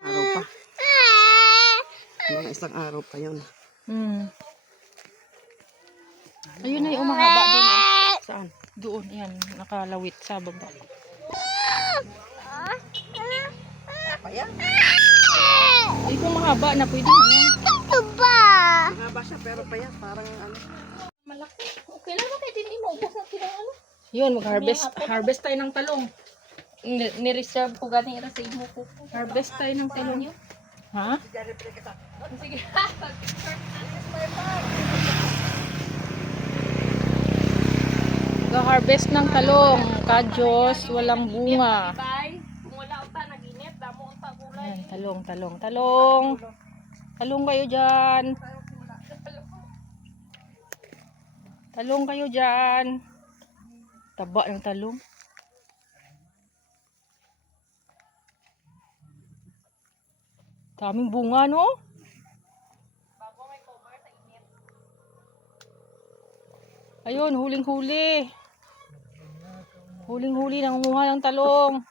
Araw pa. Mga isang araw pa yun. Ayun na yung umahaba doon. Saan? Doon, yan. Nakalawit sa baba. Payat? Ay, kung mahaba na pwede na yan. Mahaba siya pero payat. Parang ano. Malaki. Okay lang naman. Hindi mo ubos na sila ano. Yun, mag-harvest tayo ng talong. Ni-reserve ko ganira sa imo ko. Harvest tayo ng talong. Ha? Sige. Mag-harvest ng talong. Kadyos, walang bunga. Ayan, talong. Talong kayo dyan. Talong kayo dyan. Taba ng talong. Daming bunga, no? Ayun, huling-huli. Huling-huli, nangunguha ng talong.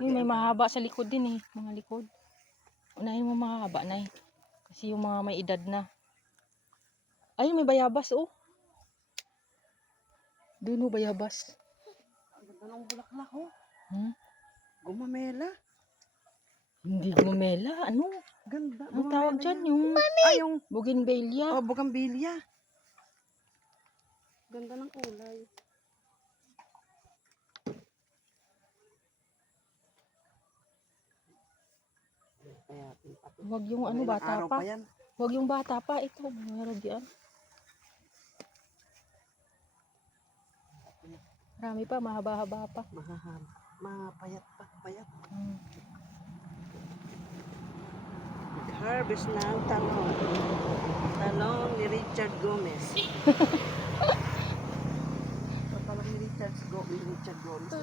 Ay, may mahaba sa likod din eh. Mga likod. Unahin mo mahaba na eh. Kasi yung mga may edad na. Ayun, may bayabas oh. Doon oh, bayabas. Ang ganda ng bulaklak oh. Gumamela. Hindi gumamela. Ano? Ganda. Ang tawag dyan yung... yung bougainvillea. Oh, bougainvillea. Ganda ng kulay. Huwag yung ano, bata pa. Huwag yung bata pa. Ito, meron diyan. Marami pa, mahaba-haba pa. Payat pa, payat. Harvest ng talong. Talong ni Richard Gomez. Talong ni Richard Gomez.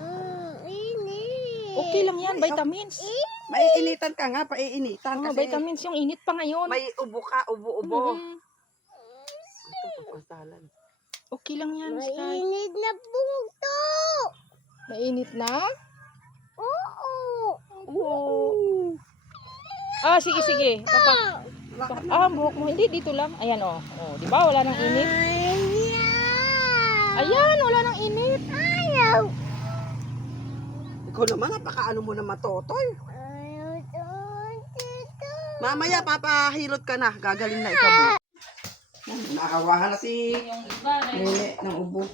Okay lang yan, vitamins. Maiinitan ka nga, paiinitan. Kasi vitamins yung init pa ngayon. May ubo ka, ubo-ubo. Ito, pagpasalan. Okay lang yan, Sky. Mainit na puto. Mainit na? Oo. Ah, sige. Buhok mo. Hindi, dito lang. Ayan, oh. Di ba? Wala nang init. Ayan, wala nang init. Ayaw. Ikaw naman, napakaano mo na matotoy. Ayaw. Mamaya, papahilot ka na. Gagaling na ikaw. Nakawahan na si Nene ng ubo.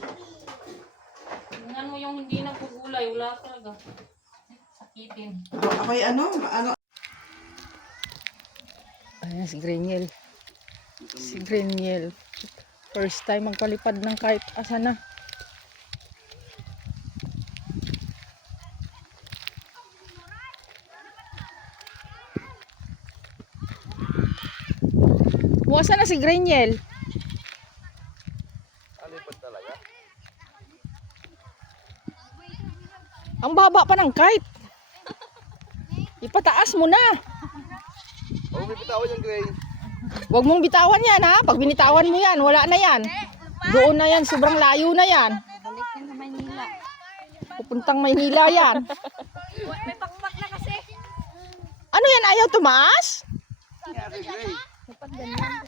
Tingnan mo yung hindi nagugulay. Wala talaga. Sakitin. Ako'y ano? Ayan, si Greniel. First time magpalipad ng kahit asa na. Muasa na si Greniel. Alipad talaga? Ang baba pa ng kite. Ipataas mo na. Huwag may bitawan yung gray. Huwag mong bitawan yan ha. Pag binitawan mo yan, wala na yan. Doon na yan, sobrang layo na yan. Balik na sa Manila. Pupuntang Maynila yan. May pakpak na kasi. Ano yan, ayaw tumaas? Dapat ganyan.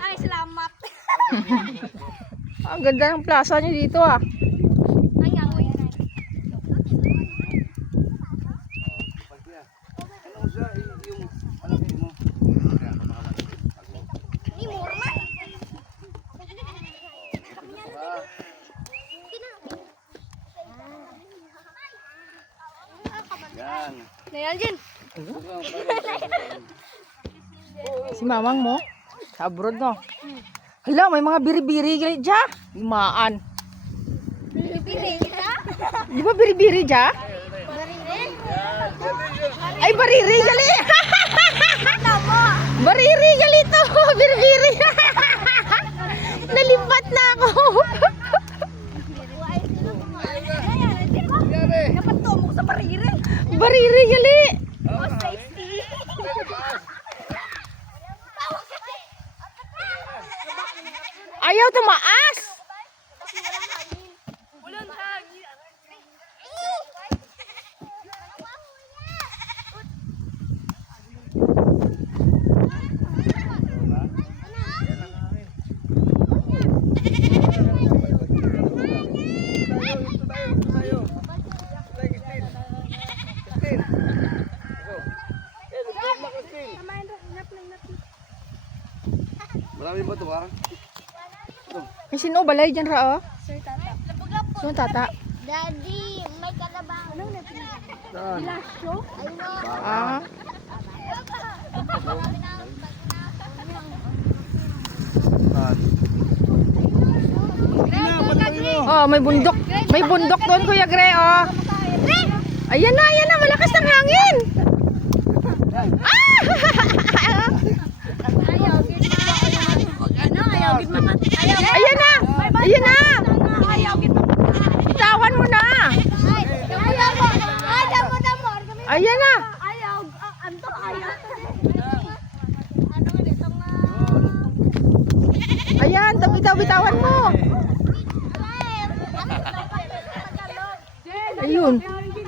Ay, salamat. Ang ganda ng plaza niyo dito ah. Ay, ako yan. Ni murma. Yan. Nayan din. Si mamang mo? Sa abroad no? Hala, may mga biri-biri dyan. Imaan. Bibili ka? Di ba biri-biri dyan? Ay, bariri gali. Bariri gali to. Biri-biri. Nalimpat na ako. Dapat tumok sa parire. Bariri gali. Oh, safety. Ayaw tumaas. Ulan hangin. Marami ba ito ha? May sino balay dyan ra oh. Sir Tata. Sino tata? Daddy, may kalabaw. Ano na Saan? Lasyo? Ayun. Ah. Saan? Oh, may bundok. May bundok doon, Kuya Gre, oh. Ayan na, malakas ng hangin. Ah! Ayaw, gid ma. Ano, ayaw, gid ma. Ayan na. Ayan na. Ayaw, gid ma. Bitawan mo na. Ayaw mo. Ay, damo. Ayan na. Ayaw, anto ayaw. Ano nga dito nga? Ayan, bitawan mo. Ayun.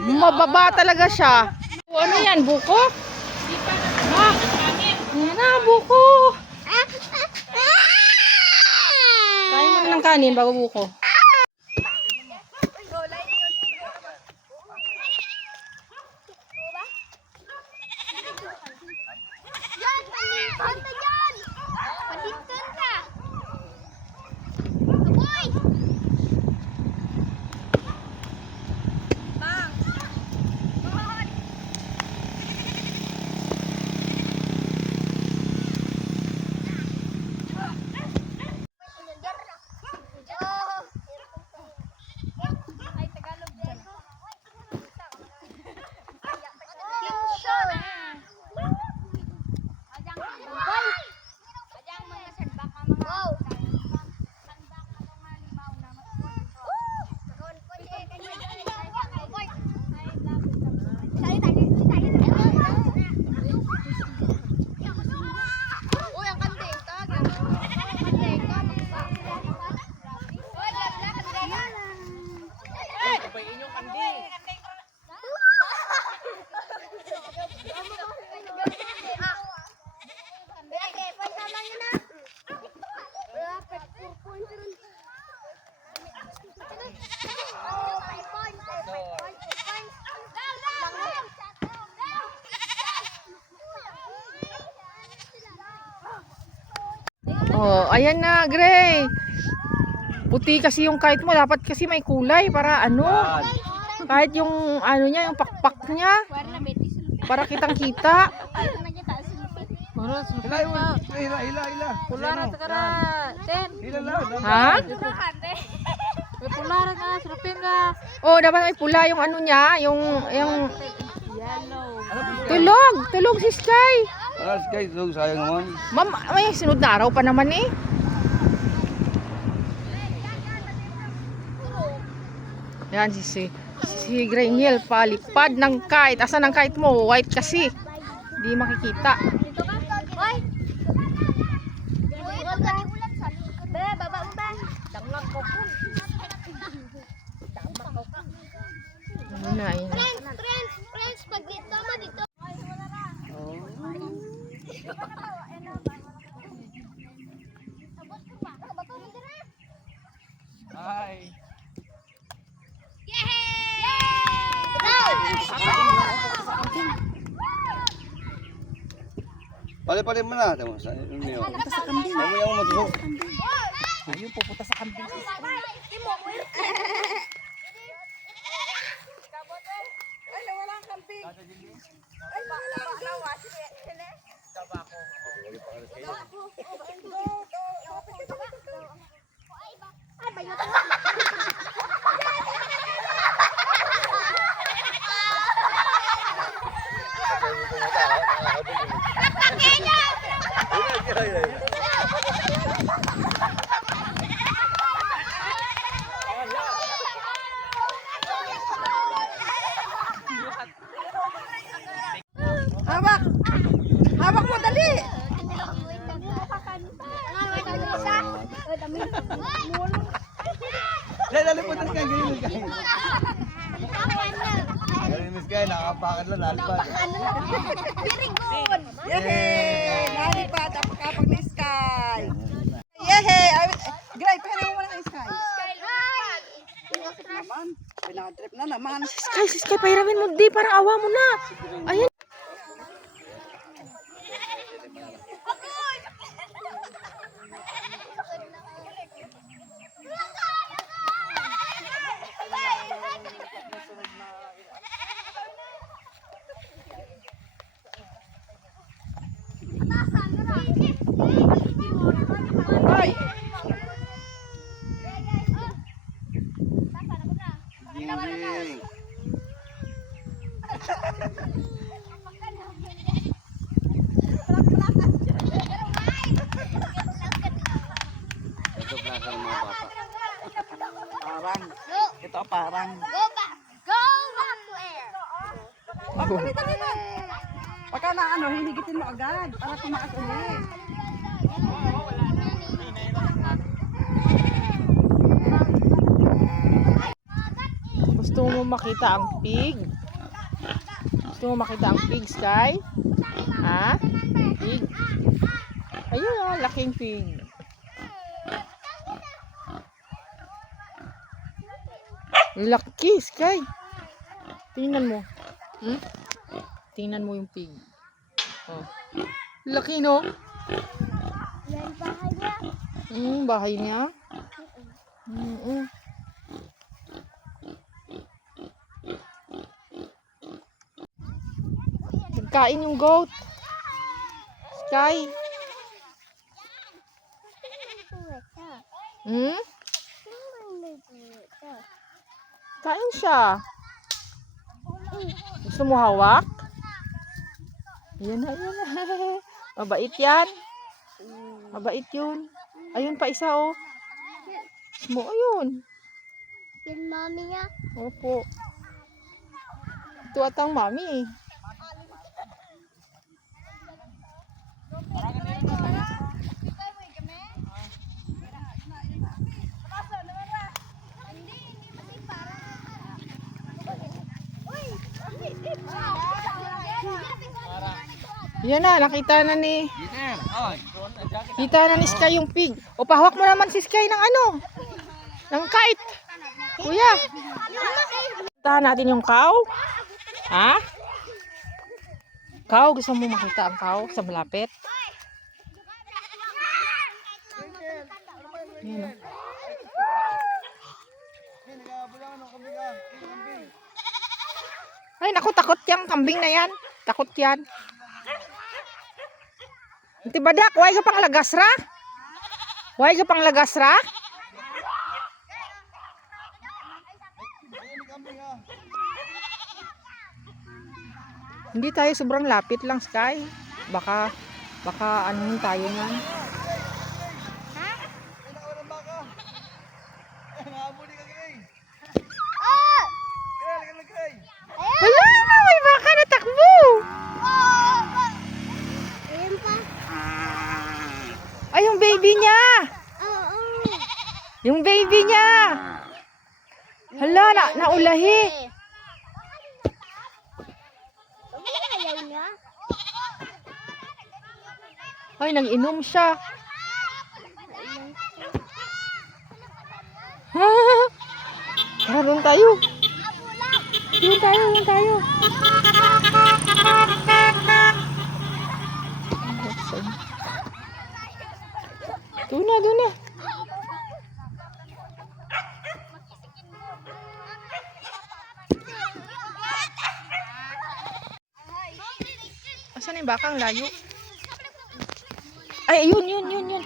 Mababa talaga siya. Ano yan, buko? Ah, ayan na, buko. Kain mo ng kanin bago buko. Ante yan! Padinton ka! Aboy! Bang! Bang! Ay, Tagalog din. Kinsyon! Oh, ayan na, Gray. Puti kasi yung kite mo, dapat kasi may kulay para ano. Kahit yung ano niya, yung pakpak niya, para kitang-kita. Hila. Pulara takara. Ten. Hila lang. Ha? May pularan ka, surupin ka. Oh, dapat may pula yung ano niya, yung tulog si Sky. Alas guys, sayang naman. Ma'am, may sunod na araw pa naman eh. Yan si Grainiel, palipad ng kite. Asan ang kite mo? White kasi. Hindi makikita. Dito ka. Boy! Ba, baba mo ba? Danglag ko po. Ayun na, ayun na. Friends, pag dito mo dito. Hi. Pali-pali mo na. Tama sa inyo. Pupunta sa kambing. Ayaw mo yung matuhok. Ayun, pupunta sa kambing. Ay, nawala ang kambing. Ay, nawala ang kambing. Hawak! Hawak mo, dali! Dali po tayo kayo. Ganyan kayo. Ganyan miss kayo. Nakakapakan lang. Lalipad. Yehey! Nalipad ang kapag ni Sky. Yehey! Gray, pera mo muna kay Sky. Naman, pinaka-trip na naman. Si Sky, pahiramin mo. Di, parang awa mo na. Ayan. Ay! Ginging. Ito plaka ng mga bata. Parang. Ito parang. Go back to air. Dali. Pagka na ano, hinigitin mo agad para tumaas ulit. Gusto mo makita ang pig? Gusto mo makita ang pig, Sky? Ha? Pig? Ayun ah, laking pig. Laki, Sky. Tingnan mo. Hmm? Tingnan mo yung pig. Oh. Laki, no? Yan bahay niya. Bahay niya. Nagkain yung goat. Sky. Hmm? Kain siya. Gusto mo hawak? Yan na. Mabait yan. Mabait yun. Ayun pa isa oh. Mo ayun. Yan mami niya. Opo. Ito atang mami. Yan na, nakita na ni Sky yung pig. O pahawak mo naman si Sky ng ano? Ng kite. Kuya. Tahan natin yung cow. Ha? Cow, gusto mo makita ang cow sa malapit? Yan. Ay, naku, takot yang kambing na yan. Takot yan. Iti badak, huwag ka pang lagasra? Huwag ka pang lagasra? Hindi tayo sobrang lapit lang, Sky. Baka ano tayo yan. Wala, may baka na takbo. Ayan pa. Ay, yung baby. baby niya. Yung baby niya. Hala, naulahi. Ayaw niya. Ay, nang-inom siya. Tara, doon tayo. Doon tayo, doon tayo. Doon na, doon na. Asan yung bakang layo? Ay, yun. Yung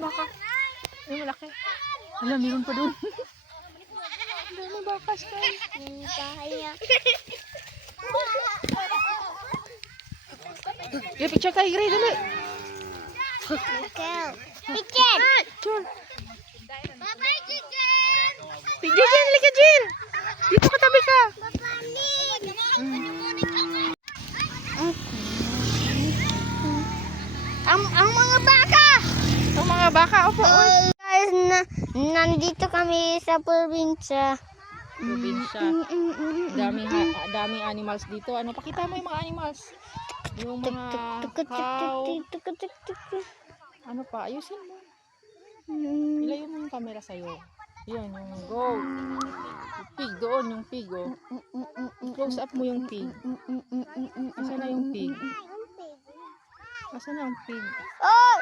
baka. Yung malaki. Alam, meron pa doon. Ano bakas ka? Bahay niya. Picture tayo, Gray, dali. Chicken! Picture. Bye-bye, chicken! Jen, halika, Jen. Dito ka, tabi ka. Ang mga baka! Ang mga baka, opo. Guys, nandito kami sa probinsya. Probinsya. Daming animals dito. Ano, pakita mo yung mga animals. Yung mga cow. Ano pa, ayusin mo. Ilayo mo yung camera sa'yo. Yun, yung goat. Yung pig, doon yung pig, oh. Close up mo yung pig. Asan na yung pig? Asan na yung pig? Oh!